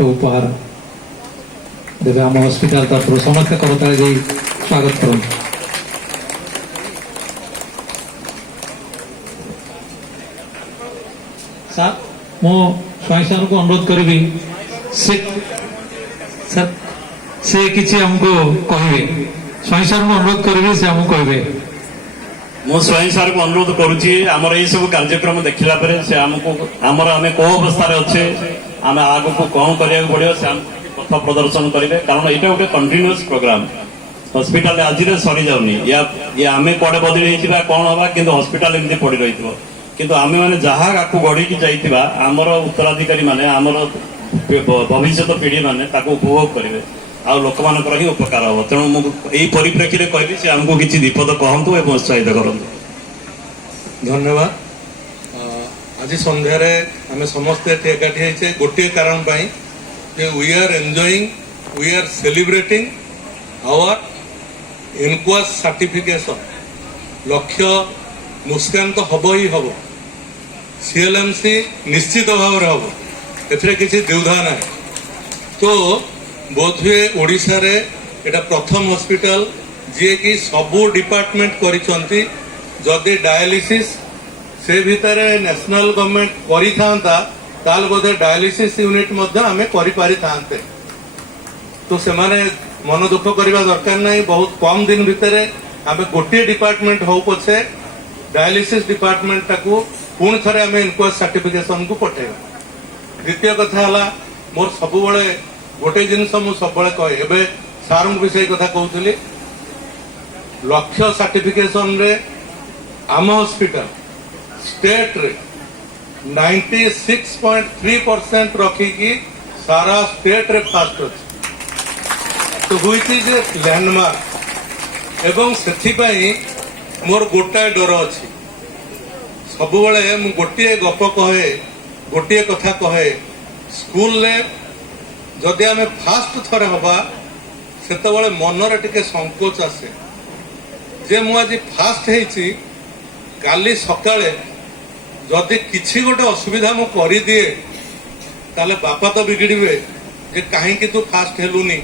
ଗୋଟେ ଉପହାର ଦେବେ ଆମ ହସ୍ପିଟାଲ ତରଫରୁ। ସମସ୍ତେ କରତାଳି ଦେଇ ସ୍ୱାଗତ କରନ୍ତୁ। ସାର୍ ମୁଁ ସ୍ୱାଇଁ ସାର୍ଙ୍କୁ ଅନୁରୋଧ କରିବି ସେ କିଛି ଆମକୁ କହିବେ। ସ୍ୱାଇଁ ସାର୍ଙ୍କୁ ଅନୁରୋଧ କରିବି, ସେ ଆମକୁ କହିବେ। ମୁଁ ସ୍ୱାଇଁ ସାର୍ଙ୍କୁ ଅନୁରୋଧ କରୁଛି, ଆମର ଏଇ ସବୁ କାର୍ଯ୍ୟକ୍ରମ ଦେଖିଲା ପରେ ସେ ଆମକୁ ଆମେ କୋଉ ଅବସ୍ଥାରେ ଅଛେ, ଆମେ ଆଗକୁ କଣ କରିବାକୁ ପଡିବ, ସେ ଆମକୁ ପଥ ପ୍ରଦର୍ଶନ କରିବେ। କାରଣ ଏଇଟା ଗୋଟେ କଣ୍ଟିନ୍ୟୁଅସ୍ ପ୍ରୋଗ୍ରାମ, ହସ୍ପିଟାଲ ଆଜିରେ ସରିଯାଉନି। ଆମେ କୁଆଡେ ବଦଳି ହେଇଯିବା କଣ ହବା, କିନ୍ତୁ ହସ୍ପିଟାଲ ଏମିତି ପଡି ରହିଥିବ। କିନ୍ତୁ ଆମେ ମାନେ ଯାହା ଆକୁ ଗଢିକି ଯାଇଥିବା, ଆମର ଉତ୍ତରାଧିକାରୀ ମାନେ, ଆମର ଭବିଷ୍ୟତ ପିଢି ମାନେ ତାକୁ ଉପଭୋଗ କରିବେ, ଆଉ ଲୋକମାନଙ୍କର ହିଁ ଉପକାର ହବ। ତେଣୁ ମୁଁ ଏଇ ପରିପ୍ରେକ୍ଷୀରେ କହିବି, ସେ ଆମକୁ କିଛି ବିପଦ କହନ୍ତୁ ଏବଂ ଉତ୍ସାହିତ କରନ୍ତୁ। ଧନ୍ୟବାଦ। ଆଜି ସନ୍ଧ୍ୟାରେ ଆମେ ସମସ୍ତେ ଏଠି ଏକାଠି ହେଇଛେ ଗୋଟିଏ କାରଣ ପାଇଁ, ଯେ we are enjoying, we are celebrating our NQAS certification. LaQshya MusQan तो हब ही हब, सीएलएमसी निश्चित भाव हम, एथिरे किसी द्विधा ना। तो बोधहुए ओडिशा रे एटा प्रथम हॉस्पिटल जी कि सबू डिपार्टमेंट करिसंती। जदि डायलिसिस से भितर नेशनल गवर्नमेंट करि थांता, ताल बोधे डायलिसिस यूनिट मध्य आमे करि पारि थांते। तो से माने मन दुख करबा दरकार नहीं। बहुत कम दिन भितर आमे गोटे डिपार्टमेंट हो पछे डायलिसिस डिपार्टमेंट टाकू पुणी थरे आमे इनक्वास सर्टिफिकेशन को पठेबा। द्वितीय कथा हला, मोर सब बळे गोटे जिनस मु सब बळे कहे, एबे सारंग विषय कथा कहउतली। लक्ष्य सर्टिफिकेशन रे आम हॉस्पिटल स्टेट रे 96.3% रखिकी सारा स्टेट रे फास्ट अछि। तो हुईती जे लैंडमार्क एवं सेथि पई मोर गोटाए डर अछि। सब बळे मु गोटिए गप कहे, गोटिए कथा कहे, स्कूल ले जदि आमे फास्ट थरे हबा सेतबळे मनरे टिके संकोच आसे जे मु आज फास्ट हेछि, काली सकाळे जदि किछि गोटे असुविधा मु करि दिए ताले बापा तो बिगड़िबे जे काहे कि तू फास्ट हेलुनी,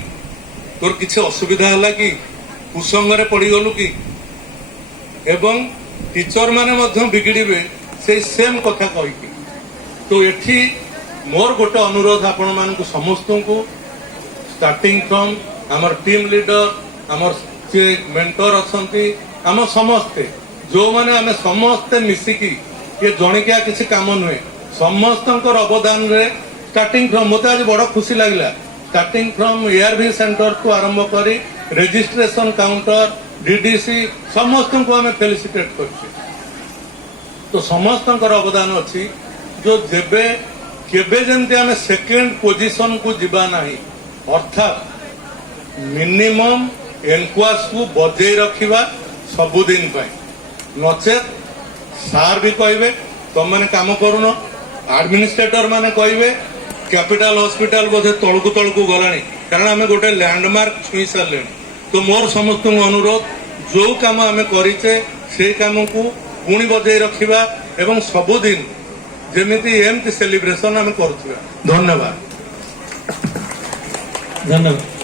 तोर किछि असुविधा हला कि, कुसंगरे पड़ी गलु कि, एवं टीचर माने मध्य बिगड़िबे से सेम कथा कहिकी। तो एठी मोर गोटे अनुरोध आपण मानकु समस्तଙ୍କୁ, स्टार्टिंग फ्रॉम आमर टीम लीडर, आमर जे मेंटर अछंती, आम समस्ते जो माने आमे समस्ते मिसिकी, ये जणिकिया किसी काम नुहे, समस्तंकर अवदान रे स्टार्टिंग फ्रॉम, मते आज बड़ खुशी लागला, स्टार्टिंग फ्रॉम एआरवी सेंटर को आरंभ करी रजिस्ट्रेशन काउंटर, डीडीसी समस्तंको आमे फेलिसिटेट करछि। तो समस्तंकर अवदान अछि। जो जेबे केबे जेंति आमे सेकेंड पोजीशन को जिबा नाही, अर्थात मिनिमम एनक्वास को बजे रखिबा सबुदिन पाई। नचेत सार भी कहबे तुम मैंने काम करुन, एडमिनिस्ट्रेटर माने कहबे कैपिटल हॉस्पिटल बोधे तलकू तलकू गलानी, कारण आमे गोटे लैंडमार्क छुई सारे। तो मोर समस्त अनुरोध, जो काम आमे करिचे से काम को पुणी बजाई रखिबा एवं सबुदिन जेमिति एमती सेलिब्रेशन आमे करूथिबा। धन्यवाद। धन्यवाद।